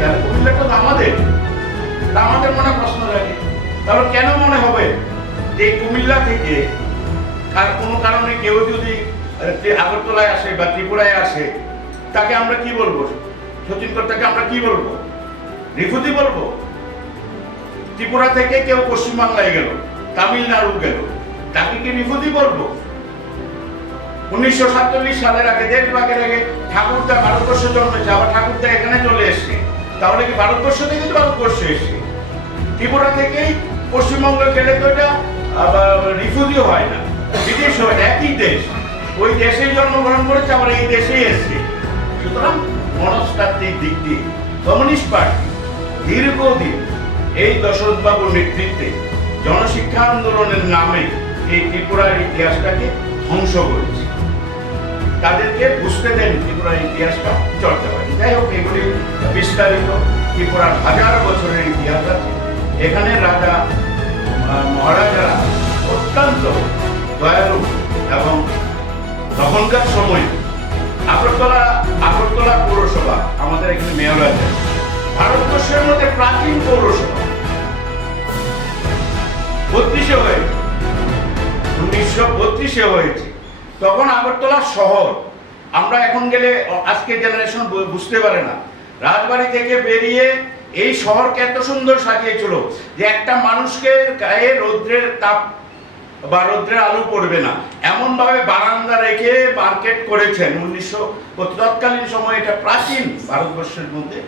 তাহলে কুমিল্লাটা তো আমাদের। আমাদের মনে প্রশ্ন তাহলে কেন মনে হবে যে কুমিল্লা থেকে আর কোনো কারণে কেউ যদি আগরতলায় আসে বা ত্রিপুরায় আসে, তাকে আমরা কি বলব? আমরা কি বলব? রিফুজি বলব? ত্রিপুরা থেকে কেউ পশ্চিমবাংলায় গেল, তামিলনাড়ু গেল, তাকে কি রিফুজি বলব? উনিশশো সাতচল্লিশ সালের আগে দেশ আগে ঠাকুরদা ভারতবর্ষে জন্মেছে, আবার ঠাকুরদা এখানে তাহলে কি ভারতবর্ষ থেকে তো ভারতবর্ষে এসছে? ত্রিপুরা থেকেই পশ্চিমবঙ্গ গেলে তো এটা রিফিউজিও হয় না, বিদেশ হয় না, একই দেশ। ওই দেশেই জন্মগ্রহণ করেছে, আবার এই দেশেই এসছে। সুতরাং মনস্তাত্ত্বিক দিক দিয়ে কমিউনিস্ট পার্টি দীর্ঘদিন এই দশরথ বাবুর নেতৃত্বে জনশিক্ষা আন্দোলনের নামে এই ত্রিপুরার ইতিহাসটাকে ধ্বংস করেছে। তাদেরকে বুঝতে দেন ত্রিপুরার ইতিহাসটা চর্চা করে যাই হোক, এগুলি বিস্তারিত ত্রিপুরার হাজার বছরের ইতিহাস আছে। এখানে রাজা মহারাজারা অত্যন্ত দয়ালু এবং তখনকার সময় আগরতলা আগরতলা পৌরসভা আমাদের এখানে মেয়র আছে। ভারতবর্ষের মধ্যে প্রাচীন পৌরসভা। বত্রিশে হয়েছে। উনিশশো বত্রিশে হয়েছে। তখন আগরতলা শহর। আমরা এখন গেলে আজকের জেনারেশন বুঝতে পারে না। রাজবাড়ি থেকে বেরিয়ে এই শহরকে এত সুন্দর সাজিয়েছিল যে একটা মানুষকে গায়ে রৌদ্রের তাপ বা রৌদ্রের আলো পড়বে না। এমনভাবে বারান্দা রেখে মার্কেট করেছেন। উনিশশো, তৎকালীন সময় এটা প্রাচীন ভারতবর্ষের মধ্যে